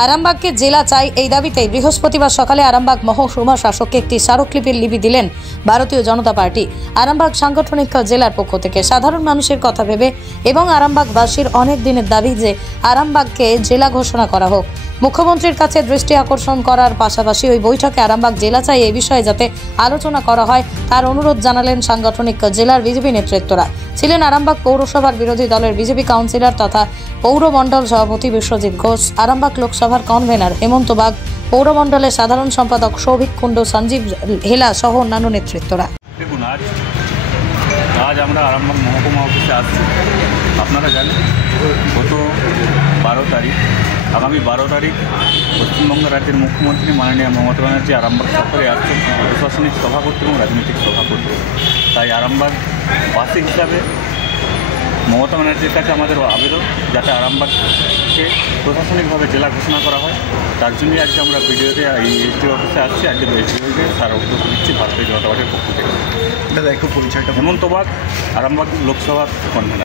আরামবাগকে জেলা চাই, এই দাবিতে বৃহস্পতিবার সকালে আরামবাগ মহকুমা শাসককে একটি স্মারকলিপির লিপি দিলেন ভারতীয় জনতা পার্টি আরামবাগ সাংগঠনিক জেলার পক্ষ থেকে। সাধারণ মানুষের কথা ভেবে এবং আরামবাগবাসীর অনেক দিনের দাবি যে আরামবাগকে জেলা ঘোষণা করা হোক। মুখ্যমন্ত্রীর কাছে দৃষ্টি আকর্ষণ করার পাশাপাশি ওই বৈঠকে আরামবাগ জেলা চাই এই বিষয়ে যাতে আলোচনা করা হয় তার অনুরোধ জানালেন সাংগঠনিক জেলার বিজেপি নেতৃত্বরা। ছিলেন আরামবাগ পৌরসভার বিরোধী দলের বিজেপি কাউন্সিলর তথা পৌরমণ্ডল সভাপতি বিশ্বজিৎ ঘোষ, আরামবাগ লোকসভার কনভেনার হেমন্ত বাগ, পৌরমণ্ডলের সাধারণ সম্পাদক সৌভিক কুণ্ডু, সঞ্জীব হেলা সহ অন্যান্য নেতৃত্বরা। দেখুন, আজ আমরা আরামবাগ মহকুমা অফিসে আসছি। আপনারা জানেন গত 12 তারিখ, আগামী 12 তারিখ পশ্চিমবঙ্গ রাজ্যের মুখ্যমন্ত্রী মাননীয় মমতা ব্যানার্জি আরামবাগ সফরে আসছেন প্রশাসনিক সভা করতে এবং রাজনৈতিক সভা করতে। তাই আরামবাগ বাসী হিসাবে মমতা ব্যানার্জির কাছে আমাদের আবেদন যাতে আরামবাগকে প্রশাসনিকভাবে জেলা ঘোষণা করা হয়। তার জন্যই আজকে আমরা ভিডিওতে এই এসডি অফিসে আসছি। আজকে এসডিওকে তার উদ্যোগ দিচ্ছি ভারতীয় জনতা পার্টির পক্ষ থেকে। দাদা একটু পরিচয়টা। হেমন্ত বাগ, আরামবাগ লোকসভার কনভেনার।